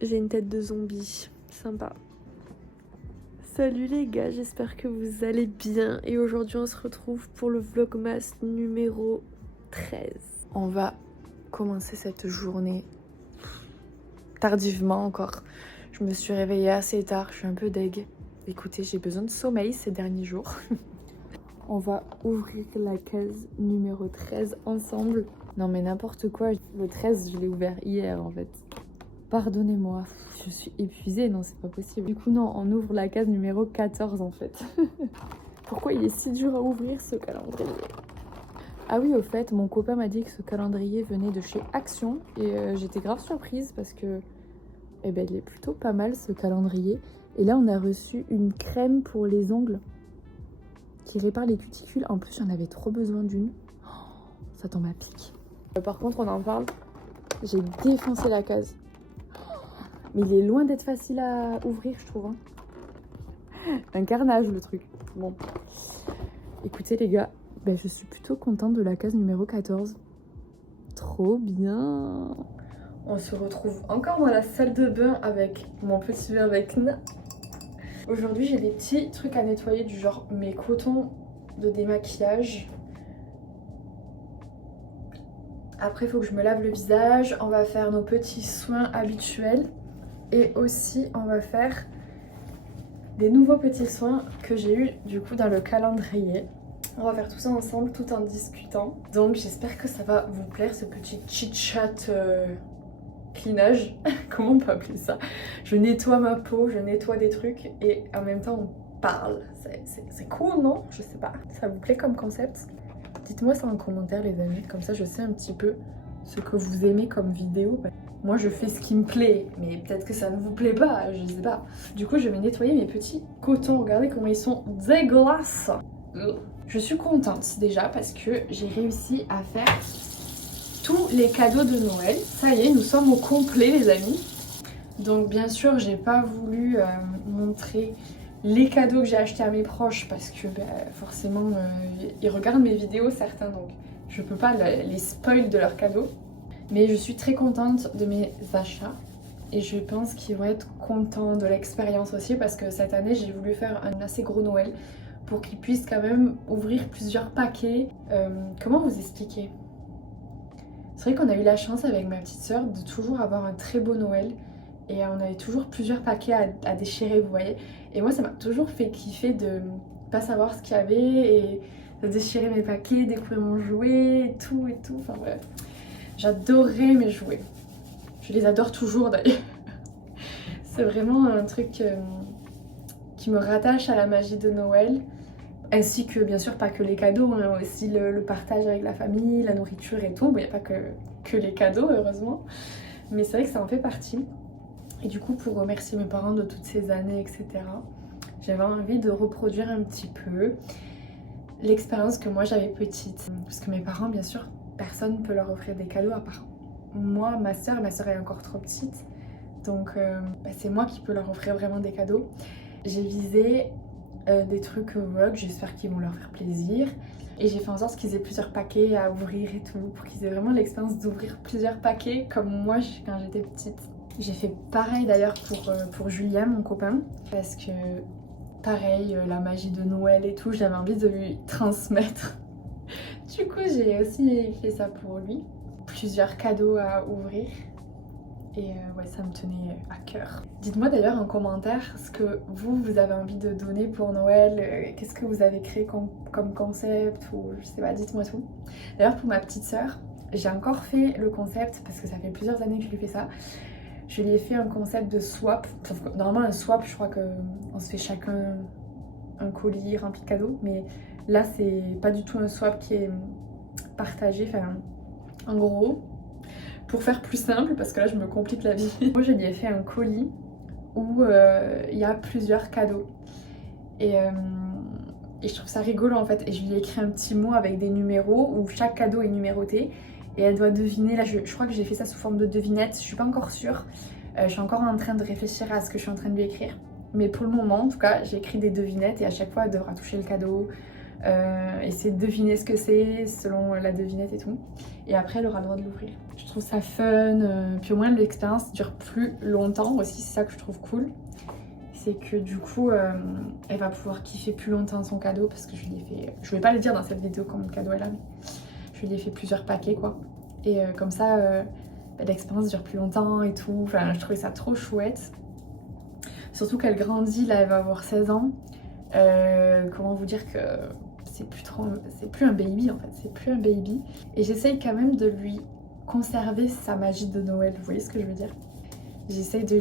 J'ai une tête de zombie, sympa. Salut les gars, j'espère que vous allez bien. Et aujourd'hui on se retrouve pour le vlogmas numéro 13. On va commencer cette journée tardivement encore. Je me suis réveillée assez tard, je suis un peu deg. Écoutez, j'ai besoin de sommeil ces derniers jours. On va ouvrir la case numéro 13 ensemble. Non mais n'importe quoi, le 13 je l'ai ouvert hier en fait. Pardonnez-moi, je suis épuisée, non c'est pas possible. Du coup non, on ouvre la case numéro 14 en fait. Pourquoi il est si dur à ouvrir ce calendrier? Ah oui, au fait, mon copain m'a dit que ce calendrier venait de chez Action et j'étais grave surprise parce que il est plutôt pas mal ce calendrier. Et là on a reçu une crème pour les ongles qui répare les cuticules. En plus j'en avais trop besoin d'une. Oh, ça tombe à pic. Par contre on en parle, j'ai défoncé la case. Mais il est loin d'être facile à ouvrir, je trouve. Un carnage, le truc. Bon. Écoutez, les gars, je suis plutôt contente de la case numéro 14. Trop bien. On se retrouve encore dans la salle de bain avec mon petit verre avec Kna. Aujourd'hui, j'ai des petits trucs à nettoyer du genre mes cotons de démaquillage. Après, il faut que je me lave le visage. On va faire nos petits soins habituels. Et aussi, on va faire des nouveaux petits soins que j'ai eu du coup dans le calendrier. On va faire tout ça ensemble tout en discutant. Donc j'espère que ça va vous plaire, ce petit chit-chat cleanage. Comment on peut appeler ça? Je nettoie ma peau, je nettoie des trucs et en même temps on parle. C'est cool, non? Je sais pas. Ça vous plaît comme concept? Dites-moi ça en commentaire les amis, comme ça je sais un petit peu ce que vous aimez comme vidéo. Moi je fais ce qui me plaît, mais peut-être que ça ne vous plaît pas, je sais pas. Du coup je vais nettoyer mes petits cotons, regardez comment ils sont dégueulasses. Je suis contente déjà parce que j'ai réussi à faire tous les cadeaux de Noël. Ça y est, nous sommes au complet les amis. Donc bien sûr j'ai pas voulu montrer les cadeaux que j'ai achetés à mes proches parce que forcément ils regardent mes vidéos certains, donc je peux pas les spoil de leurs cadeaux. Mais je suis très contente de mes achats et je pense qu'ils vont être contents de l'expérience aussi parce que cette année j'ai voulu faire un assez gros Noël pour qu'ils puissent quand même ouvrir plusieurs paquets. Comment vous expliquer? C'est vrai qu'on a eu la chance avec ma petite sœur de toujours avoir un très beau Noël et on avait toujours plusieurs paquets à déchirer, vous voyez. Et moi ça m'a toujours fait kiffer de pas savoir ce qu'il y avait et de déchirer mes paquets, découvrir mon jouet et tout, enfin bref. J'adorais mes jouets. Je les adore toujours d'ailleurs. C'est vraiment un truc qui me rattache à la magie de Noël. Ainsi que bien sûr pas que les cadeaux, hein, aussi le partage avec la famille, la nourriture et tout. Bon, il n'y a pas que les cadeaux heureusement. Mais c'est vrai que ça en fait partie. Et du coup pour remercier mes parents de toutes ces années, etc. J'avais envie de reproduire un petit peu l'expérience que moi j'avais petite. Parce que mes parents bien sûr, personne ne peut leur offrir des cadeaux à part moi, ma soeur est encore trop petite. Donc c'est moi qui peux leur offrir vraiment des cadeaux. J'ai visé des trucs Vogue, j'espère qu'ils vont leur faire plaisir. Et j'ai fait en sorte qu'ils aient plusieurs paquets à ouvrir et tout, pour qu'ils aient vraiment l'expérience d'ouvrir plusieurs paquets comme moi quand j'étais petite. J'ai fait pareil d'ailleurs pour Julien, mon copain, parce que pareil, la magie de Noël et tout, j'avais envie de lui transmettre. Du coup, j'ai aussi fait ça pour lui. Plusieurs cadeaux à ouvrir. Et ouais, ça me tenait à cœur. Dites-moi d'ailleurs en commentaire ce que vous avez envie de donner pour Noël. Qu'est-ce que vous avez créé comme concept ou je sais pas, dites-moi tout. D'ailleurs, pour ma petite sœur, j'ai encore fait le concept parce que ça fait plusieurs années que je lui fais ça. Je lui ai fait un concept de swap. Sauf que normalement, un swap, je crois qu'on se fait chacun un colis rempli de cadeaux. Mais là, c'est pas du tout un swap qui est partagé. Enfin, en gros, pour faire plus simple, parce que là, je me complique la vie. Moi, je lui ai fait un colis où il y a plusieurs cadeaux. Et je trouve ça rigolo en fait. Et je lui ai écrit un petit mot avec des numéros où chaque cadeau est numéroté. Et elle doit deviner. Là, je crois que j'ai fait ça sous forme de devinette. Je suis pas encore sûre. Je suis encore en train de réfléchir à ce que je suis en train de lui écrire. Mais pour le moment, en tout cas, j'ai écrit des devinettes et à chaque fois, elle devra toucher le cadeau. essayer de deviner ce que c'est selon la devinette et tout. Et après, elle aura le droit de l'ouvrir. Je trouve ça fun, puis au moins l'expérience dure plus longtemps aussi, c'est ça que je trouve cool. C'est que du coup, elle va pouvoir kiffer plus longtemps son cadeau parce que je lui ai fait... Je vais pas le dire dans cette vidéo combien de cadeaux elle a, mais je lui ai fait plusieurs paquets quoi. Et comme ça, l'expérience dure plus longtemps et tout. Enfin, je trouvais ça trop chouette. Surtout qu'elle grandit, là elle va avoir 16 ans. Comment vous dire que c'est plus un baby en fait, c'est plus un baby. Et j'essaye quand même de lui conserver sa magie de Noël, vous voyez ce que je veux dire? J'essaye de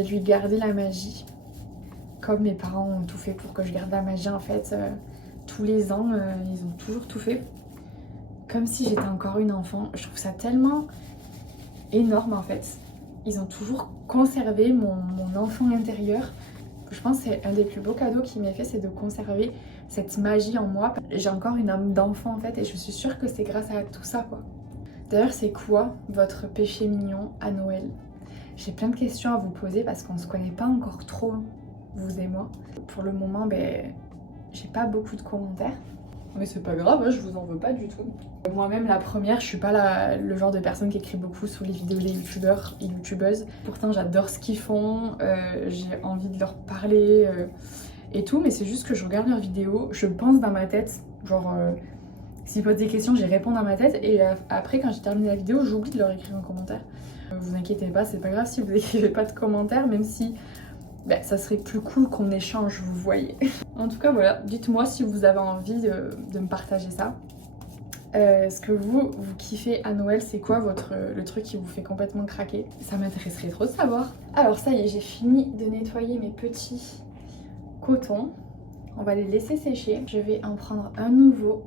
lui garder la magie. Comme mes parents ont tout fait pour que je garde la magie en fait. Tous les ans, ils ont toujours tout fait. Comme si j'étais encore une enfant. Je trouve ça tellement énorme en fait. Ils ont toujours conservé mon enfant intérieur. Je pense que c'est un des plus beaux cadeaux qu'il m'ait fait, c'est de conserver cette magie en moi. J'ai encore une âme d'enfant en fait et je suis sûre que c'est grâce à tout ça quoi. D'ailleurs, c'est quoi votre péché mignon à Noël? J'ai plein de questions à vous poser parce qu'on se connaît pas encore trop, vous et moi. Pour le moment, j'ai pas beaucoup de commentaires. Mais c'est pas grave, hein, je vous en veux pas du tout. Moi-même, la première, je suis pas le genre de personne qui écrit beaucoup sous les vidéos des youtubeurs et youtubeuses. Pourtant, j'adore ce qu'ils font, j'ai envie de leur parler et tout, mais c'est juste que je regarde leurs vidéos, je pense dans ma tête, genre s'ils posent des questions, j'y réponds dans ma tête et après, quand j'ai terminé la vidéo, j'oublie de leur écrire un commentaire. Vous inquiétez pas, c'est pas grave si vous écrivez pas de commentaires, même si ça serait plus cool qu'on échange, vous voyez. En tout cas, voilà, dites-moi si vous avez envie de me partager ça. Ce que vous kiffez à Noël, c'est quoi le truc qui vous fait complètement craquer? Ça m'intéresserait trop de savoir. Alors ça y est, j'ai fini de nettoyer mes petits cotons. On va les laisser sécher. Je vais en prendre un nouveau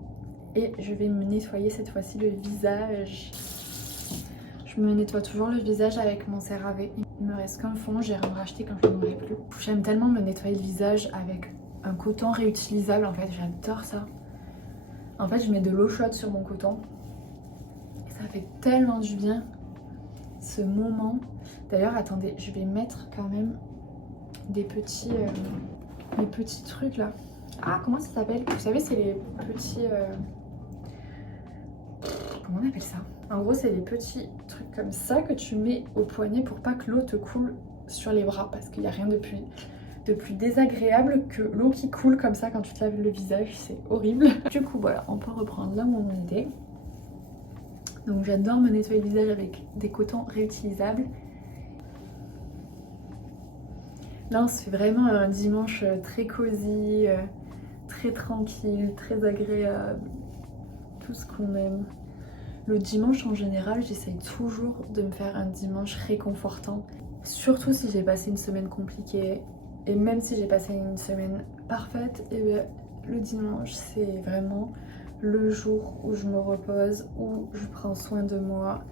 et je vais me nettoyer cette fois-ci le visage. Je me nettoie toujours le visage avec mon CeraVe. Il me reste qu'un fond, j'ai racheté quand je n'en aurai plus. J'aime tellement me nettoyer le visage avec un coton réutilisable en fait, j'adore ça. En fait, je mets de l'eau chaude sur mon coton. Et ça fait tellement du bien, ce moment. D'ailleurs, attendez, je vais mettre quand même des petits trucs là. Ah, comment ça s'appelle? Vous savez, c'est les petits... Comment on appelle ça? En gros, c'est les petits trucs comme ça que tu mets au poignet pour pas que l'eau te coule sur les bras. Parce qu'il n'y a rien de plus désagréable que l'eau qui coule comme ça quand tu te laves le visage. C'est horrible. Du coup, voilà, on peut reprendre là où on était. Donc j'adore me nettoyer le visage avec des cotons réutilisables. Là, on se fait vraiment un dimanche très cosy, très tranquille, très agréable. Tout ce qu'on aime. Le dimanche en général, j'essaye toujours de me faire un dimanche réconfortant. Surtout si j'ai passé une semaine compliquée. Et même si j'ai passé une semaine parfaite, et bien, le dimanche c'est vraiment le jour où je me repose, où je prends soin de moi,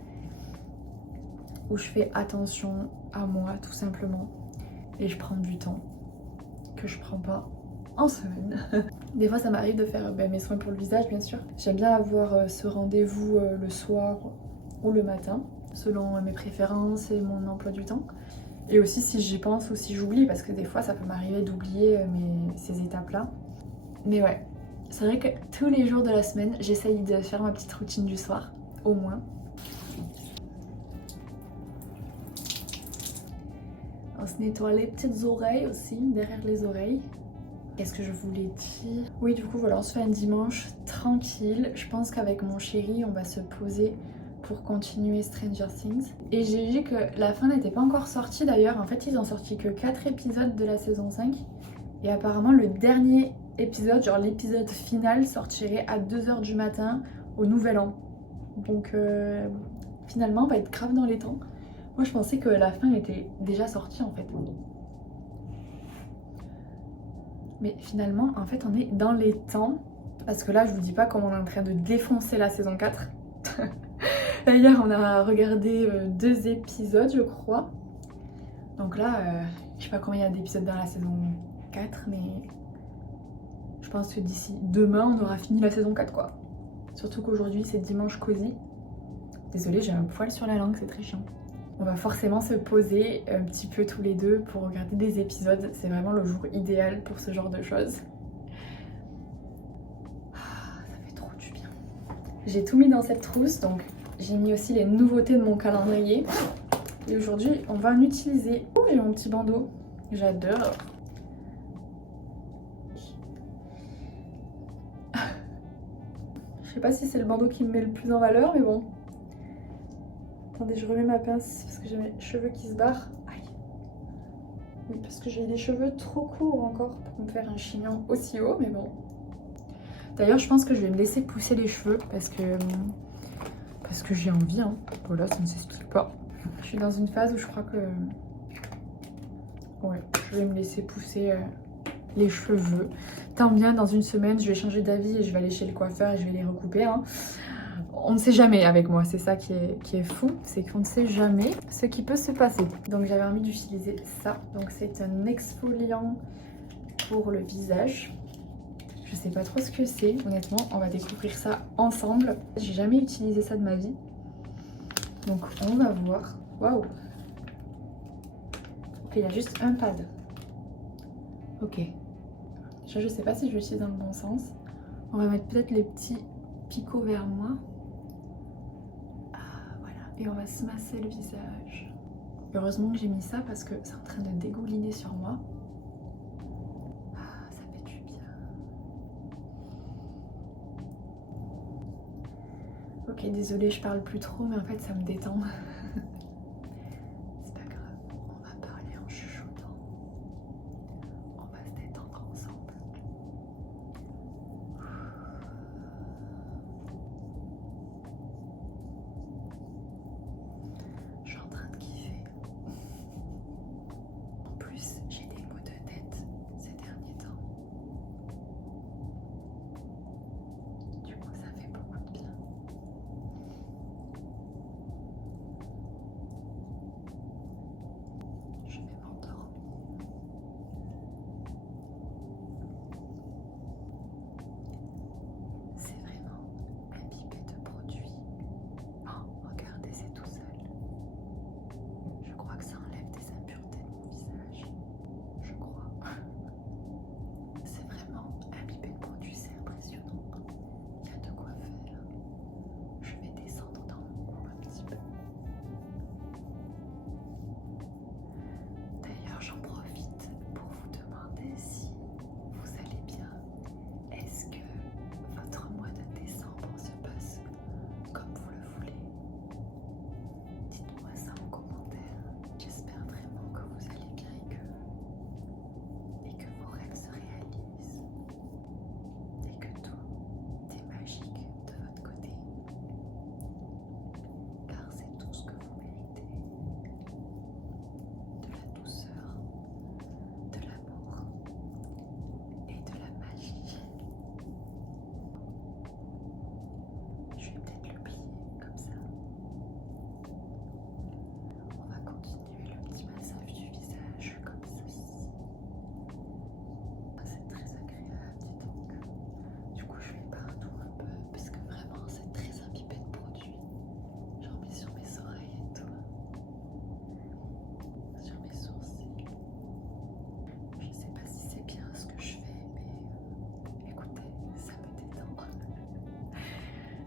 où je fais attention à moi tout simplement. Et je prends du temps que je prends pas en semaine. Des fois ça m'arrive de faire mes soins pour le visage bien sûr. J'aime bien avoir ce rendez-vous le soir ou le matin selon mes préférences et mon emploi du temps. Et aussi si j'y pense ou si j'oublie parce que des fois ça peut m'arriver d'oublier ces étapes là. Mais ouais, c'est vrai que tous les jours de la semaine j'essaye de faire ma petite routine du soir au moins. On se nettoie les petites oreilles aussi, derrière les oreilles. Qu'est-ce que je voulais dire? Oui, du coup, voilà, on se fait un dimanche tranquille. Je pense qu'avec mon chéri, on va se poser pour continuer Stranger Things. Et j'ai vu que la fin n'était pas encore sortie d'ailleurs. En fait, ils ont sorti que 4 épisodes de la saison 5. Et apparemment, le dernier épisode, genre l'épisode final, sortirait à 2 h du matin au Nouvel An. Donc, finalement, on va être grave dans les temps. Moi, je pensais que la fin était déjà sortie en fait. Mais finalement, en fait, on est dans les temps. Parce que là, je vous dis pas comment on est en train de défoncer la saison 4. Hier, on a regardé 2 épisodes, je crois. Donc là, je sais pas combien il y a d'épisodes dans la saison 4, mais je pense que d'ici demain, on aura fini la saison 4, quoi. Surtout qu'aujourd'hui, c'est dimanche cosy. Désolée, j'ai un poil sur la langue, c'est très chiant. On va forcément se poser un petit peu tous les deux pour regarder des épisodes. C'est vraiment le jour idéal pour ce genre de choses. Ça fait trop du bien. J'ai tout mis dans cette trousse, donc j'ai mis aussi les nouveautés de mon calendrier. Et aujourd'hui, on va en utiliser. Oh, j'ai mon petit bandeau. J'adore. Je sais pas si c'est le bandeau qui me met le plus en valeur, mais bon. Attendez, je remets ma pince parce que j'ai mes cheveux qui se barrent. Aïe. Oui, parce que j'ai des cheveux trop courts encore pour me faire un chignon aussi haut, mais bon. D'ailleurs, je pense que je vais me laisser pousser les cheveux parce que j'ai envie. Hein. Voilà, ça ne s'explique pas. Je suis dans une phase où je crois que... Ouais, je vais me laisser pousser les cheveux. Tant bien, dans une semaine, je vais changer d'avis et je vais aller chez le coiffeur et je vais les recouper. Hein. On ne sait jamais avec moi, c'est ça qui est fou, c'est qu'on ne sait jamais ce qui peut se passer. Donc j'avais envie d'utiliser ça. Donc c'est un exfoliant pour le visage. Je sais pas trop ce que c'est, honnêtement, on va découvrir ça ensemble. J'ai jamais utilisé ça de ma vie. Donc on va voir. Waouh! Ok, il y a juste un pad. Ok. Déjà, je sais pas si je l'utilise dans le bon sens. On va mettre peut-être les petits picots vers moi. Et on va se masser le visage. Heureusement que j'ai mis ça parce que c'est en train de dégouliner sur moi. Ah, ça fait du bien. Ok, désolée, je parle plus trop, mais en fait ça me détend. C'est pas grave, on va parler en chuchotant. On va se détendre ensemble. Je suis en train de kiffer. En plus, j'ai des maux de tête ces derniers temps. Du coup, ça fait beaucoup de bien. Je vais m'endormir. C'est vraiment imbibé de produits. Oh, regardez, c'est tout seul. Je crois que ça enlève des impuretés de mon visage. Je crois. C'est vraiment imbibé de produits, c'est impressionnant. Il y a de quoi faire. Je vais descendre dans mon cou un petit peu. D'ailleurs, j'en profite pour vous demander si vous allez bien. Est-ce que votre mois de décembre se passe comme vous le voulez? Dites-moi ça en commentaire. J'espère vraiment que vous allez bien et que vos rêves se réalisent. Et que tout est magique de votre côté. Car c'est tout ce que vous méritez. De la douceur, de l'amour et de la magie. Je vais peut-être le plier comme ça. On va continuer le petit massage du visage comme ceci. C'est très agréable, dis donc. Du coup, je vais partout un peu parce que vraiment, c'est très imbibé de produits. J'en mets sur mes oreilles et tout. Sur mes sourcils. Je sais pas si c'est bien ce que je fais, mais écoutez, ça me détend.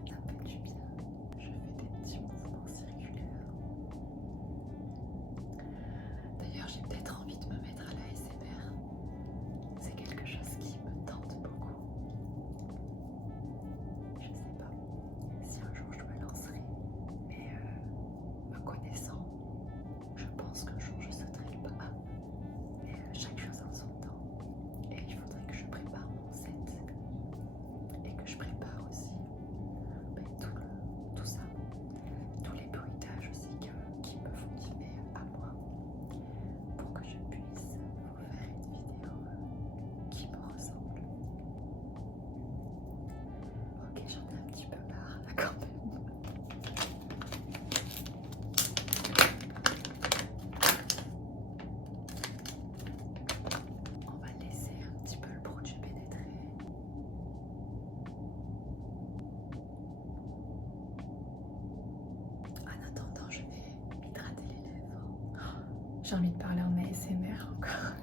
Ça me fait du bien. Je fais des petits mouvements circulaires. D'ailleurs, j'ai peut-être envie de me mettre à l'ASMR. C'est quelque chose qui me tente beaucoup. Je sais pas si un jour je me lancerai, mais me connaissant, je pense qu'un jour je sauterai le pas. Mais chaque chose en son temps. Et il faudrait que je prépare mon set et que je prépare aussi tout ça, tous les bruitages aussi qui me font kiffer à moi, pour que je puisse vous faire une vidéo qui me ressemble. Ok, j'en ai un petit peu marre là quand même. J'ai envie de parler en ASMR encore.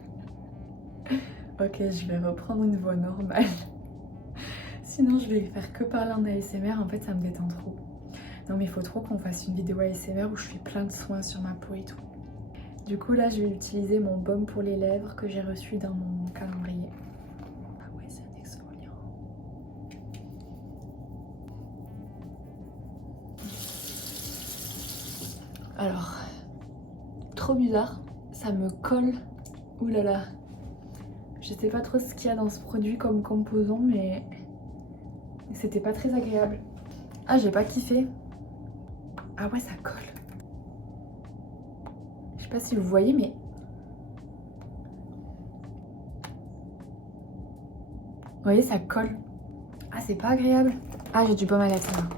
Ok, je vais reprendre une voix normale. Sinon je vais faire que parler en ASMR, en fait ça me détend trop. Non mais il faut trop qu'on fasse une vidéo ASMR où je fais plein de soins sur ma peau et tout. Du coup là je vais utiliser mon baume pour les lèvres que j'ai reçu dans mon calendrier. Ah ouais, c'est un exfoliant. Alors, trop bizarre, ça me colle. Ouh là là. Je sais pas trop ce qu'il y a dans ce produit comme composant, mais c'était pas très agréable. Ah, j'ai pas kiffé. Ah ouais, ça colle. Je sais pas si vous voyez, mais... Vous voyez, ça colle. Ah, c'est pas agréable. Ah, j'ai du baume à lèvres, là.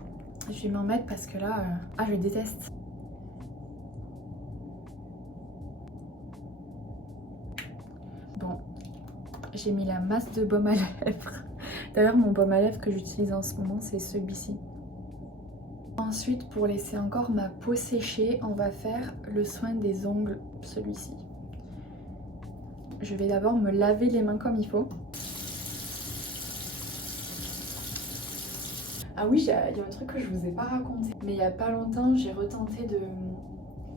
Je vais m'en mettre parce que là... Ah, je déteste. Bon, j'ai mis la masse de baume à lèvres. D'ailleurs, mon baume à lèvres que j'utilise en ce moment, c'est celui-ci. Ensuite, pour laisser encore ma peau sécher, on va faire le soin des ongles, celui-ci. Je vais d'abord me laver les mains comme il faut. Ah oui, il y a un truc que je vous ai pas raconté. Mais il y a pas longtemps, j'ai retenté de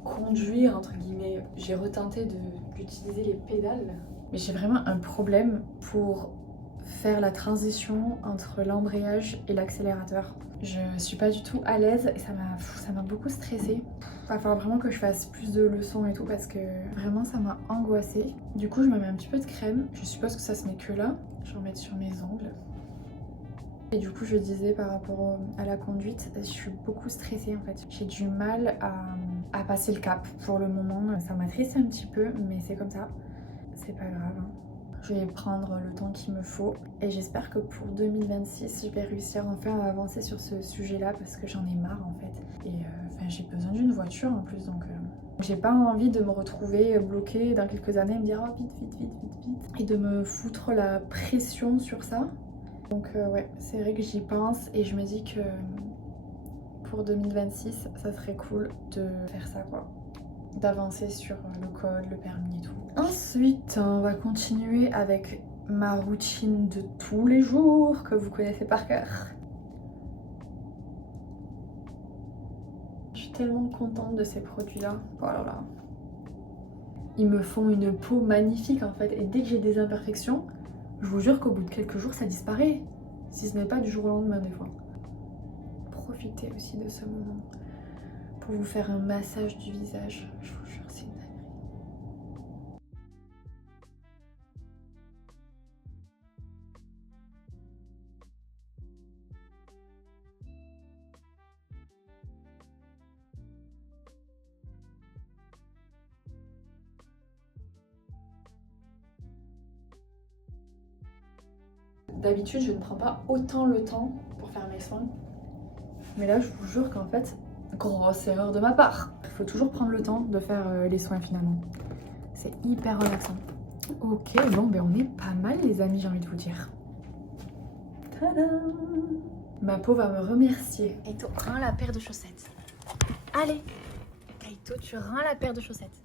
conduire, entre guillemets. J'ai retenté d'utiliser les pédales. Mais j'ai vraiment un problème pour faire la transition entre l'embrayage et l'accélérateur. Je suis pas du tout à l'aise et ça m'a beaucoup stressée. Il va falloir vraiment que je fasse plus de leçons et tout parce que vraiment ça m'a angoissée. Du coup je me mets un petit peu de crème. Je suppose que ça se met que là. Je vais en mettre sur mes ongles. Et du coup je disais par rapport à la conduite, je suis beaucoup stressée en fait. J'ai du mal à passer le cap pour le moment. Ça m'attriste un petit peu mais c'est comme ça. C'est pas grave. Hein. Je vais prendre le temps qu'il me faut et j'espère que pour 2026 je vais réussir enfin à avancer sur ce sujet là parce que j'en ai marre en fait. Et j'ai besoin d'une voiture en plus donc j'ai pas envie de me retrouver bloquée dans quelques années et me dire oh vite et de me foutre la pression sur ça. Donc ouais, c'est vrai que j'y pense et je me dis que pour 2026 ça serait cool de faire ça quoi. D'avancer sur le code, le permis et tout. Ensuite, on va continuer avec ma routine de tous les jours que vous connaissez par cœur. Je suis tellement contente de ces produits-là. Oh là là. Ils me font une peau magnifique en fait. Et dès que j'ai des imperfections, je vous jure qu'au bout de quelques jours, ça disparaît. Si ce n'est pas du jour au lendemain des fois. Profitez aussi de ce moment pour vous faire un massage du visage. Je vous jure, c'est une dinguerie. D'habitude, je ne prends pas autant le temps pour faire mes soins. Mais là, je vous jure qu'en fait, grosse erreur de ma part. Il faut toujours prendre le temps de faire les soins finalement. C'est hyper relaxant. Ok, bon, ben on est pas mal les amis, j'ai envie de vous dire. Tadam! Ma peau va me remercier. Kaito, rends la paire de chaussettes. Allez, Kaito, tu rends la paire de chaussettes.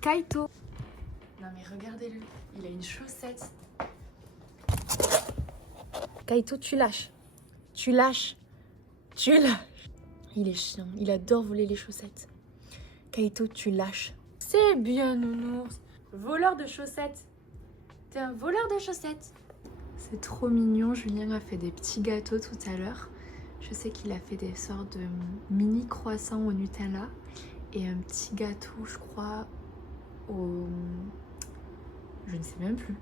Kaito. Non mais regardez-le, il a une chaussette. Kaito, tu lâches. Tu lâches. Tu lâches. Il est chiant, il adore voler les chaussettes. Kaito, tu lâches. C'est bien, nounours. Voleur de chaussettes. T'es un voleur de chaussettes. C'est trop mignon, Julien m'a fait des petits gâteaux tout à l'heure. Je sais qu'il a fait des sortes de mini croissants au Nutella et un petit gâteau, je crois, au... Je ne sais même plus.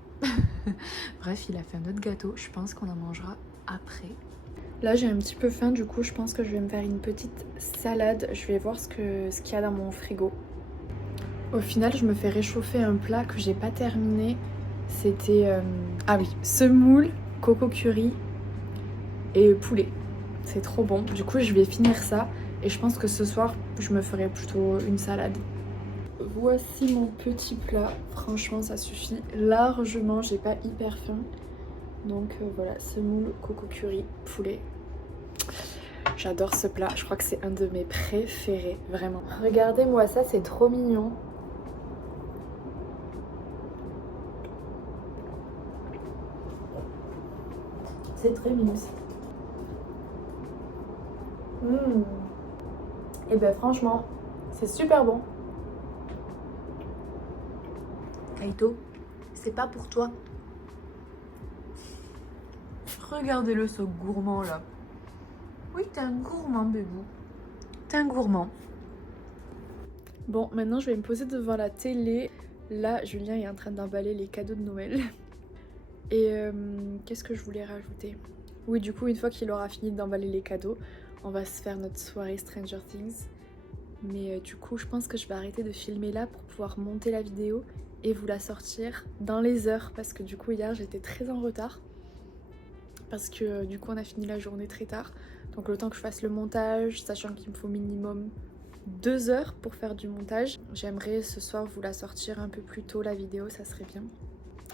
Bref, il a fait un autre gâteau, je pense qu'on en mangera après. Là, j'ai un petit peu faim, du coup, je pense que je vais me faire une petite salade. Je vais voir ce qu'il y a dans mon frigo. Au final, je me fais réchauffer un plat que j'ai pas terminé. C'était, ah oui, semoule, coco curry et poulet. C'est trop bon. Du coup, je vais finir ça et je pense que ce soir, je me ferai plutôt une salade. Voici mon petit plat. Franchement, ça suffit largement. J'ai pas hyper faim. Donc voilà, semoule, coco curry, poulet. J'adore ce plat. Je crois que c'est un de mes préférés, vraiment. Regardez-moi ça, c'est trop mignon. C'est très mimes. Et ben franchement, c'est super bon. Kaito, c'est pas pour toi. Regardez-le, ce gourmand là. Oui, t'es un gourmand, bébou. T'es un gourmand. Bon, maintenant je vais me poser devant la télé. Là, Julien est en train d'emballer les cadeaux de Noël. Et qu'est-ce que je voulais rajouter? Oui, du coup, une fois qu'il aura fini d'emballer les cadeaux, on va se faire notre soirée Stranger Things. Mais du coup, je pense que je vais arrêter de filmer là pour pouvoir monter la vidéo et vous la sortir dans les heures. Parce que du coup, hier, j'étais très en retard. Parce que du coup, on a fini la journée très tard. Donc le temps que je fasse le montage, sachant qu'il me faut minimum 2 heures pour faire du montage. J'aimerais ce soir vous la sortir un peu plus tôt la vidéo, ça serait bien.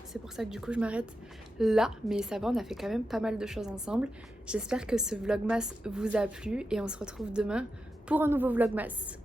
C'est pour ça que du coup je m'arrête là, mais ça va, on a fait quand même pas mal de choses ensemble. J'espère que ce vlogmas vous a plu et on se retrouve demain pour un nouveau vlogmas.